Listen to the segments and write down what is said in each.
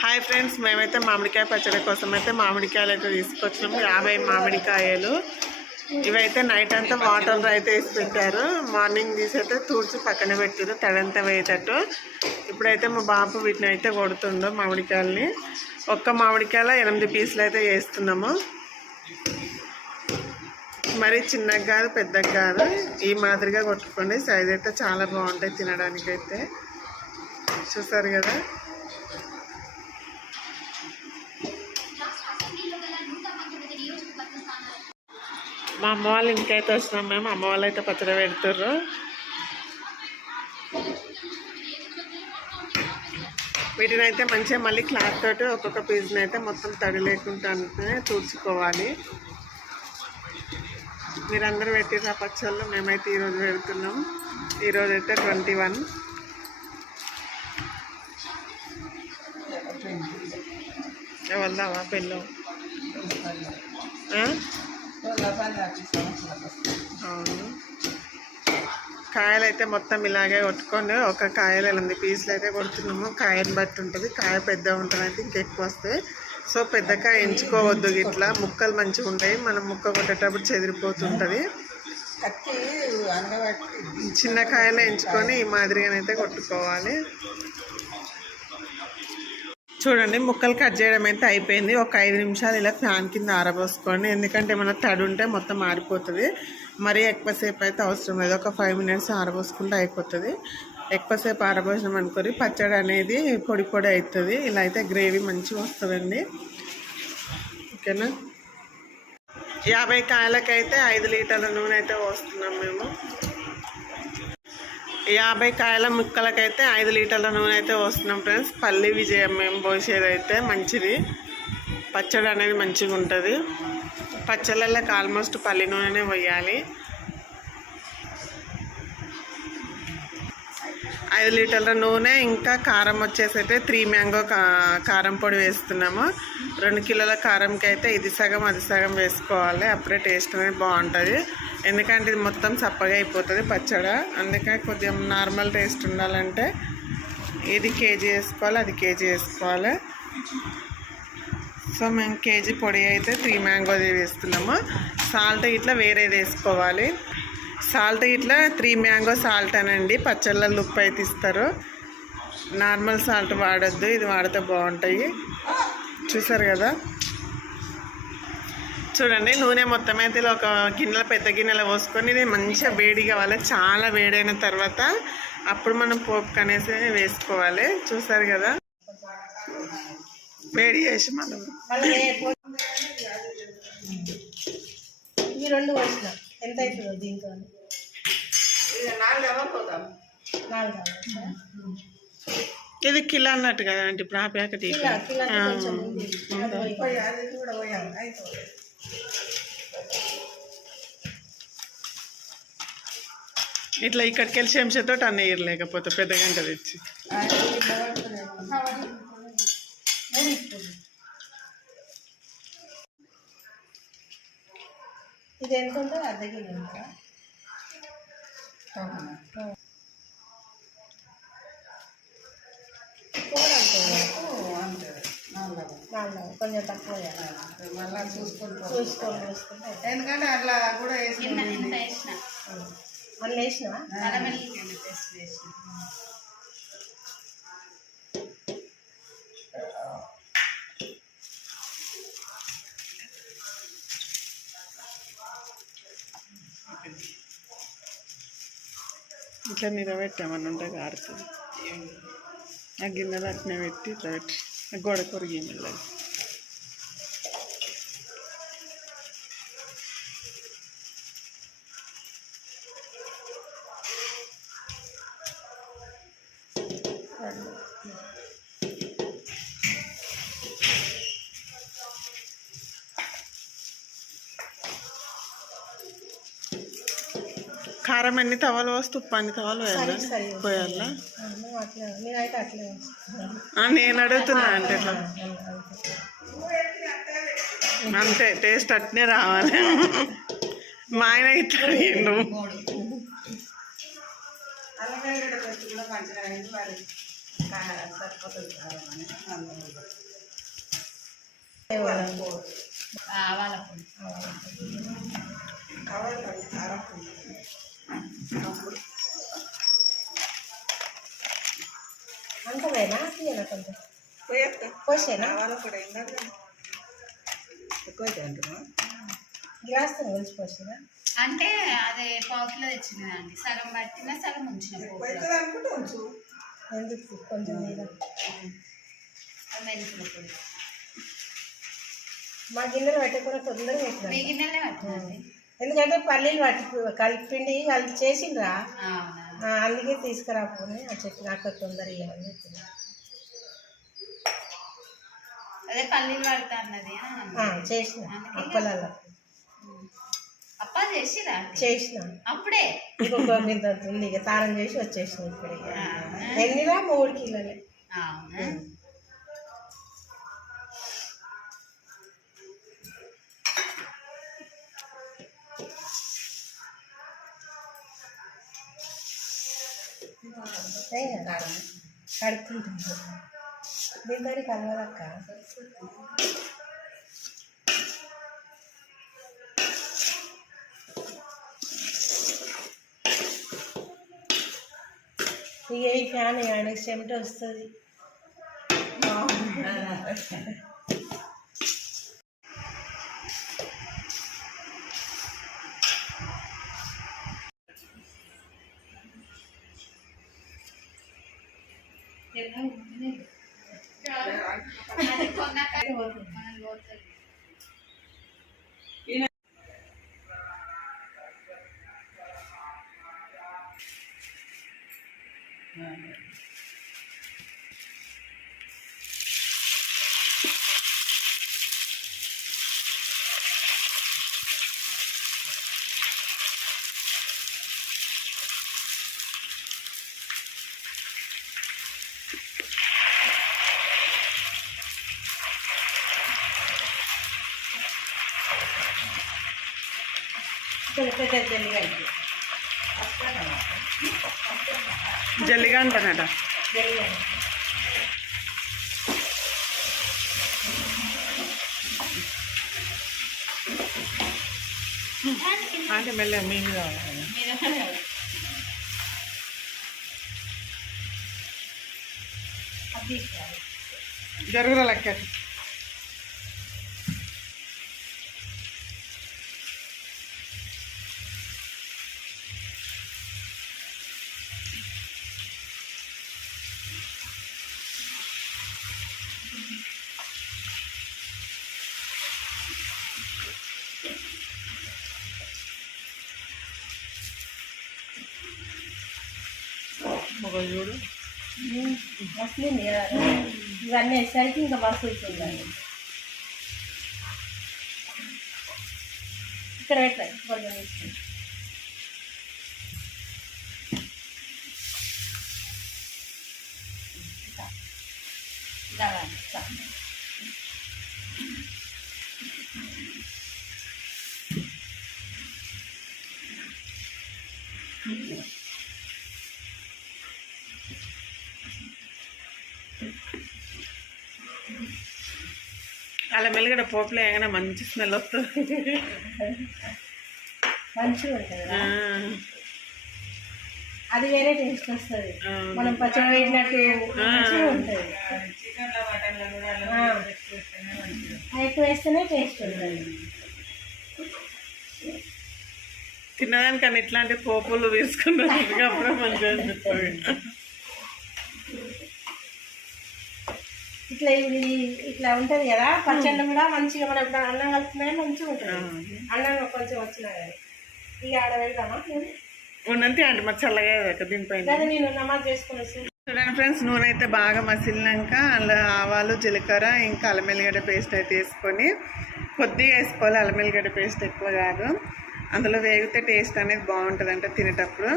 Hi friends మేమైతే మామిడికాయ పచ్చడి కోసం అయితే మామిడికాయలు అయితే తీసుకొచ్చినాము. యాభై మామిడికాయలు. ఇవైతే నైట్ అంతా వాటర్ అయితే వేసి పెట్టారు. మార్నింగ్ తీసైతే అయితే పక్కన పెట్టారు తడంతా వేయేటట్టు. ఇప్పుడైతే మా బాబు వీటిని అయితే కొడుతుండో మామిడికాయలని. ఒక్క మామిడికాయల ఎనిమిది పీసులు అయితే వేస్తున్నాము. మరి చిన్నగా కాదు పెద్దగా కాదు ఈ మాదిరిగా కొట్టుకోండి. సైజ్ అయితే చాలా బాగుంటాయి తినడానికి అయితే చూసారు కదా? మా అమ్మ వాళ్ళ ఇంటికైతే వచ్చినాం మేము. అమ్మ వాళ్ళు అయితే పచ్చడి పెడుతుర్రు. వీటిని అయితే మంచిగా మళ్ళీ క్లాత్ తోటి ఒక్కొక్క పీస్ని అయితే మొత్తం తడి లేకుండా తూర్చుకోవాలి మీరందరూ పెట్టిన పచ్చళ్ళు? మేమైతే ఈరోజు పెడుతున్నాం. ఈరోజు అయితే ట్వంటీ వన్ వెళ్దామా పెళ్ళం కాయలు అయితే మొత్తం ఇలాగే కొట్టుకొని ఒక కాయలు ఎనిమిది పీసులు అయితే కొడుతున్నాము. కాయని బట్టి ఉంటుంది. కాయ పెద్ద ఉంటుంది అయితే ఇంకెక్కువ వస్తాయి. సో పెద్ద కాయ ఎంచుకోవద్దు ఇట్లా ముక్కలు మంచిగా ఉంటాయి. మనం ముక్క కొట్టేటప్పుడు చెదిరిపోతుంటుంది. చిన్న కాయలు ఎంచుకొని ఈ మాదిరిగానైతే కొట్టుకోవాలి. చూడండి ముక్కలు కట్ చేయడం అయితే అయిపోయింది. ఒక ఐదు నిమిషాలు ఇలా ఫ్యాన్ కింద ఆరబోసుకోండి. ఎందుకంటే ఏమైనా తడి ఉంటే మొత్తం ఆరిపోతుంది మరీ ఎక్కువసేపు అయితే అవసరం లేదు. ఒక ఫైవ్ మినిట్స్ ఆరబోసుకుంటే అయిపోతుంది. ఎక్కువసేపు ఆరబోసినాం అనుకోని పచ్చడి అనేది పొడి పొడి అవుతుంది ఇలా అయితే గ్రేవీ మంచిగా వస్తుందండి. ఓకేనా? యాభై కాయలకైతే ఐదు లీటర్ల నూనె అయితే పోస్తున్నాం మేము. యాభై కాయల ముక్కలకైతే ఐదు లీటర్ల నూనె అయితే వస్తున్నాం ఫ్రెండ్స్. పల్లి విజయం మేము పోసేది అయితే మంచిది. పచ్చడి అనేది మంచిగా ఉంటుంది. పచ్చళ్ళకి ఆల్మోస్ట్ పల్లి నూనెనే పోయాలి. ఐదు లీటర్ల నూనె ఇంకా కారం వచ్చేసి అయితే త్రీ మ్యాంగో కా- కారం పొడి వేస్తున్నాము. రెండు కిలోల కారంకి అయితే ఇది సగం అది సగం వేసుకోవాలి. అప్పుడే టేస్ట్ అనేది బాగుంటుంది. ఎందుకంటే ఇది మొత్తం చప్పగా అయిపోతుంది పచ్చడ. అందుకే కొద్దిగా నార్మల్ టేస్ట్ ఉండాలంటే ఇది కేజీ వేసుకోవాలి అది కేజీ వేసుకోవాలి. సో మేము కేజీ పొడి అయితే త్రీ మ్యాంగోది వేస్తున్నాము. సాల్ట్ ఇట్లా వేరేది వేసుకోవాలి. సాల్ట్ ఇట్లా త్రీ మ్యాంగో సాల్ట్ అనండి. పచ్చళ్ళ ఉప్పు అయితే ఇస్తారు. నార్మల్ సాల్ట్ వాడద్దు ఇది వాడితే బాగుంటాయి. చూసారు కదా? చూడండి నూనె మొత్తం అయితే ఇలా ఒక గిన్నెలో పెద్ద గిన్నెలో పోసుకొని ఇది మంచిగా వేడి కావాలి. చాలా వేడైన తర్వాత అప్పుడు మనం పోపు అనేసి వేసుకోవాలి. చూసారు కదా? వేడి చేసి మనం. మళ్ళీ రేపు ఇవి రెండు వచ్చిన ఎంత అవుతుందో దీంతో నాలుగు ఇది కిలో అన్నట్టు కదా అంటే ఇప్పుడు ఆ ప్యాకెట్. కిలో కిలో కొంచెం. ఇట్లా ఇక్కడికి వెళ్ళి చెంచాతో అన్న వేయరు లేకపోతే పెద్ద గంట తెచ్చి. ఇది ఎంత అర్ధ కిలో కూర అంటే నాలుగు కొంచెం తక్కువ వేయాలి. మళ్ళా చూసుకొని పో. చూసుకొని చూసుకుంటే ఎందుకంటే అట్లా కూడా వేసిన మళ్ళీ వేసినావా ఇట్లా నిలబెట్టామని ఉంటే కారుతుంది ఆ గిన్నెలు అట్నే పెట్టి ఇట్లా పెట్టి ఆ గోడ కొరి ఎన్ని తవాలు పోస్తే ఉప్పు అన్ని తవాలు పోయాలా? నేను అడుగుతున్నా అంటే ఇట్లా. అంతే టేస్ట్ అట్నే రావాలి. మా ఆయన ఇట్లా. ఆవాల కావాలి? కారం పొడి. అంతమేనా? తీయనా కొంచెం? పోయక్క. పోసేనా? కావాలా కూడా కదా. ఎక్కువైతే అంటున్నా. గ్లాస్ కలిసి పోసేనా? అంటే అదే పావు కిలో తెచ్చినదండి. సగం పట్టిన సగం ఉంచిన ఉంచు. ఎందుకు? కొంచెం మీద. అది మెంతుల పొడి. మా గిన్నెలు పెట్టకుండా తొందరగా మీ పెట్టినా గిన్నెలే పట్టినండి ఎందుకంటే పల్లీలు పట్టి కలిపి పిండి కలిపి చేసిండ్రా. అందుకే తీసుకురాపోని ఆ తొందరగా ఇవ్వమని చెప్పిన. అదే పల్లీలు పడతా అన్నది. చేసిన అప్పలలో. అప్పా చేసిరా? చేసిన. అప్పుడే? ఇంకొక ఇంత ఉంది ఇక తాళం చేసి వచ్చేసిన అవునా? ఎన్నిరా? మూడు కిలోలే. అవునా కడుక్కుంటుంది. దీంతో కలవదక్క ఇక ఈ ఫ్యాన్ ఆడే చెమట వస్తుంది? కొన్నాక ജല്ലികാൻ പറഞ്ഞാട്ടാ ആദ്യം മെല്ലെ മീൻ ജറുകളൊക്കെ ఒక చూడు మసలింది ఇవన్నీ వేసరికి ఇంకా మసులుతుంది ఇక్కడ పెట్టాలి కొంచెం తీసుకుని. ఇలాగా ఇట్లా. అలా మెల్లగడ పోపులో ఏమైనా మంచి స్మెల్ వస్తుంది. మంచిగా ఉంటుంది అది వేరే టేస్ట్ వస్తుంది. మనం పచ్చడి వేసినట్టు. ఎక్కువ వేస్తేనే టేస్ట్ ఉంటుంది. తినడానికన్నా ఇట్లాంటి పోపులు తీసుకున్నట్టుగా అప్పుడే మంచిగా ఇట్లా ఇది ఇట్లా ఉంటుంది కదా పచ్చళ్ళు కూడా మంచిగా మనం ఇప్పుడు అన్నం కలుపుతున్నాయి మంచిగా ఉంటుంది. అన్నం కొంచెం వచ్చినా కానీ. ఇక ఆడ వెళ్దామా ఉన్నంతే అంటే మరి చల్లగా దీనిపైన. నేను నమాజ్ చేసుకుని చూడండి ఫ్రెండ్స్ నూనె అయితే బాగా మసిలినాక అందులో ఆవాలు జీలకర్ర ఇంకా అల్లం పేస్ట్ అయితే వేసుకొని కొద్దిగా వేసుకోవాలి. అల్లం పేస్ట్ ఎక్కువ కాదు. అందులో వేగితే టేస్ట్ అనేది బాగుంటుంది అంటే తినేటప్పుడు.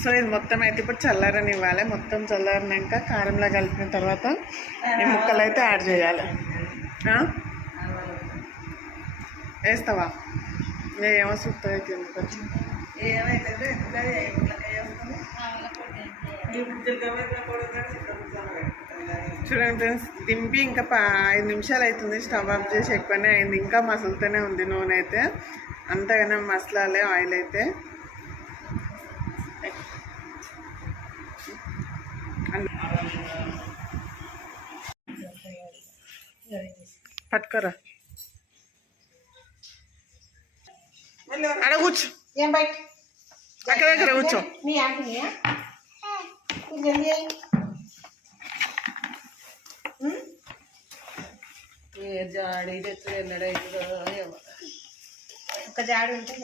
సో ఇది మొత్తం అయితే ఇప్పుడు చల్లారని ఇవ్వాలి. మొత్తం చల్లారినాక కారంలో కలిపిన తర్వాత ఈ ముక్కలు అయితే యాడ్ చేయాలి? వేస్తావా? ఏమో సూపర్ కొంచెం. పెట్టుకో. చూడండి ఫ్రెండ్స్ దింపి ఇంకా ఐదు నిమిషాలు అవుతుంది. స్టవ్ ఆఫ్ చేసి ఎక్కువనే అయింది. ఇంకా మసులుతూనే ఉంది నూనె అయితే. అంతగానే మసలాలే ఆయిల్ అయితే. పట్టుకోరా. అక్కడ కూర్చో. అక్కడ దగ్గర కూర్చో. ఏ జాడి తెచ్చి ఎన్నడైతుందో ఒక జాడి ఉంటే.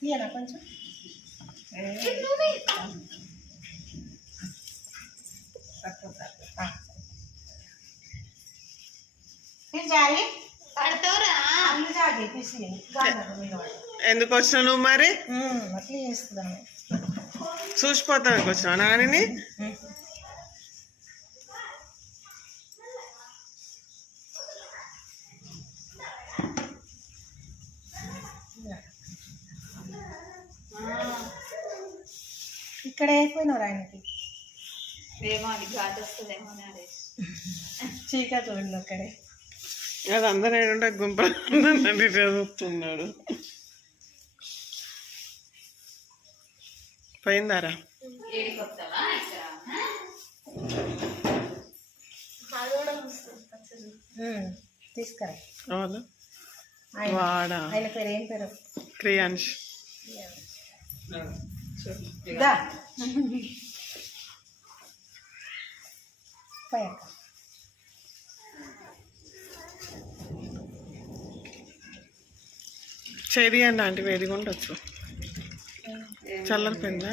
తీయనా కొంచెం? జారి పడతావురా. అల్లు జాడి తీసి ఎందుకు వచ్చినావు నువ్వు మరి? అట్లా చేస్తున్నాను. చూసిపోతానికి వచ్చినావు నానిని? ఇక్కడ అయిపోయినారు ఆయనకి ఏమో అది ఘాట్ వస్తుందేమో అని అదే అందరూ గుంపలు పోయిందారా? తీసుకురా. ఆయన పేరు ఏం పేరు? క్రియాన్ష్ దా. పోయాక చేరియండి ఆంటీ వేడిగా ఉండొచ్చు చల్లరిపోయిందా?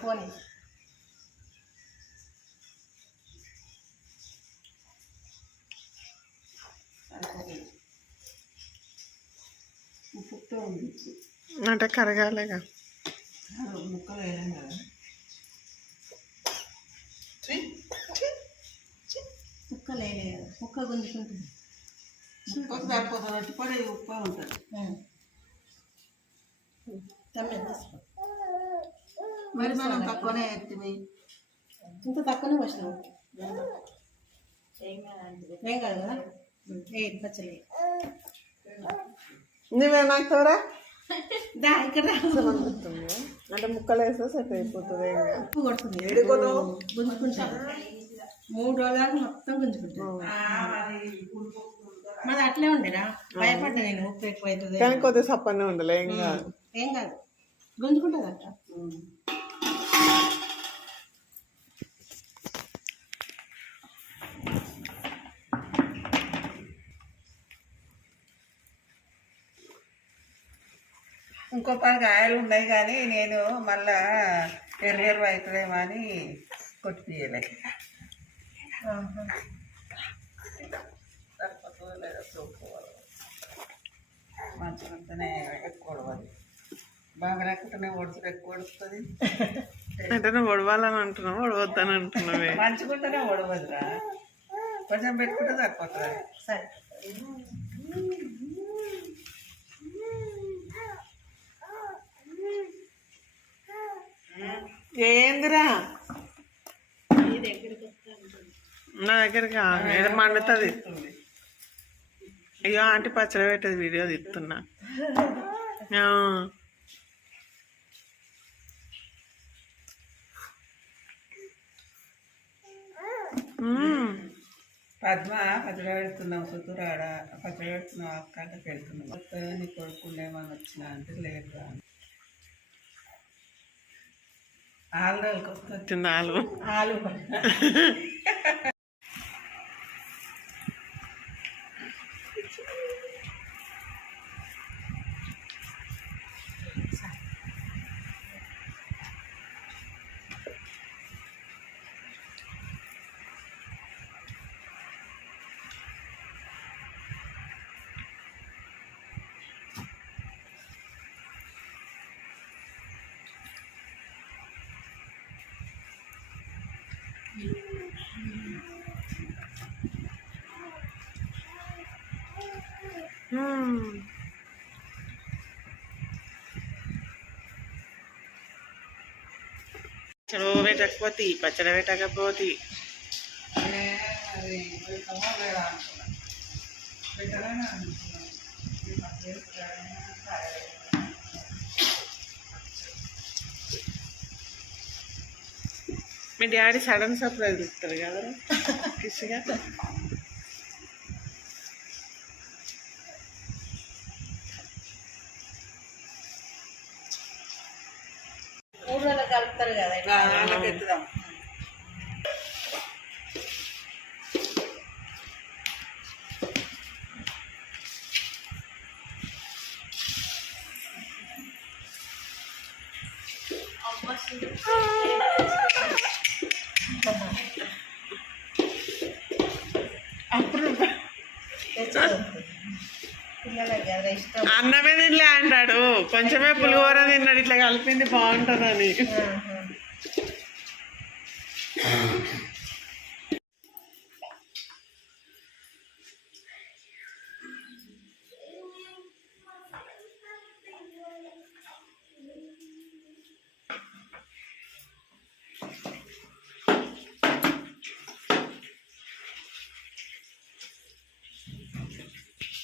పోనీ ఉప్పుతో ఉంది అంటే కరగాలేగా ముక్కలు వేయలేం కదా కుక్క లేదు కుక్క గుంజుకుంటుంది ఉప్పు సరిపోతుంది పడి ఉప్పు ఉంటుంది మనం తక్కువనే ఎత్తిమి ఇంత తక్కువనే వచ్చినావు ఏం కాదు కదా? ఏ పచ్చలే నువ్వేమాకుతావురా దా ఇక్కడ రా. అంటే ముక్కలు వేస్తే సెట్ అయిపోతుంది ఏం కాదు. ఉప్పు కొడుతుంది. గుంజుకుంటాను మూడు రోజుల మొత్తం గుంజుకుంటాను మాది అట్లే ఉండేరా భయపడ్డా నేను ఉప్పు ఎక్కువ అవుతుంది కానీ కొద్దిగా సప్పనే ఉండలే ఏం కాదు. ఏం కాదు. గుంజుకుంటుంది అట్ట ఇంకో పది కాయలు ఉన్నాయి కానీ నేను మళ్ళా ఎర్ర ఎర్ర అవుతుందేమో అని కొట్టి తీయలే. సరిపోతుందో లేదో చూసుకోవాలి ఎక్కువ బాగా లేకుండానే ఒడవాలని అంటున్నావు ఒడవద్దని అంటున్నావే. మంచిగుంటేనే ఉడవదురా కొంచెం పెట్టుకుంటే సరిపోతుంది. సరే. ఏందిరా? నా దగ్గరికి. ఏదో మండుతుంది. అయ్యో ఆంటీ పచ్చడి పెట్టేది వీడియో తీస్తున్నా. మ్మ్. పద్మ పచ్చడి పెడుతున్నాం సుతురాడ. పచ్చడి పెడుతున్నాం అక్క వస్తే నీ కొడుకుండేమని వచ్చిన అంటే లేదు రోజులకి వస్తుంది వచ్చింది ఆలు ఆలు పచ్చడి పెట్టకపోతే పచ్చడి పెట్టకపోతే అది పెడతామో లేదా అనుకున్నా పెట్టాలని అనుకున్నాను ఈ పచ్చడి పెట్టాలని కాయలు. మీ డాడీ సడన్ సర్ప్రైజ్ ఇస్తారు కదా. కిస్గా మూడు కలుపుతారు కదా అలా వాళ్ళకి అన్నమే తినలే అంటాడు. కొంచెమే పులిహోర తిన్నాడు ఇట్లా కలిపింది బాగుంటుందని.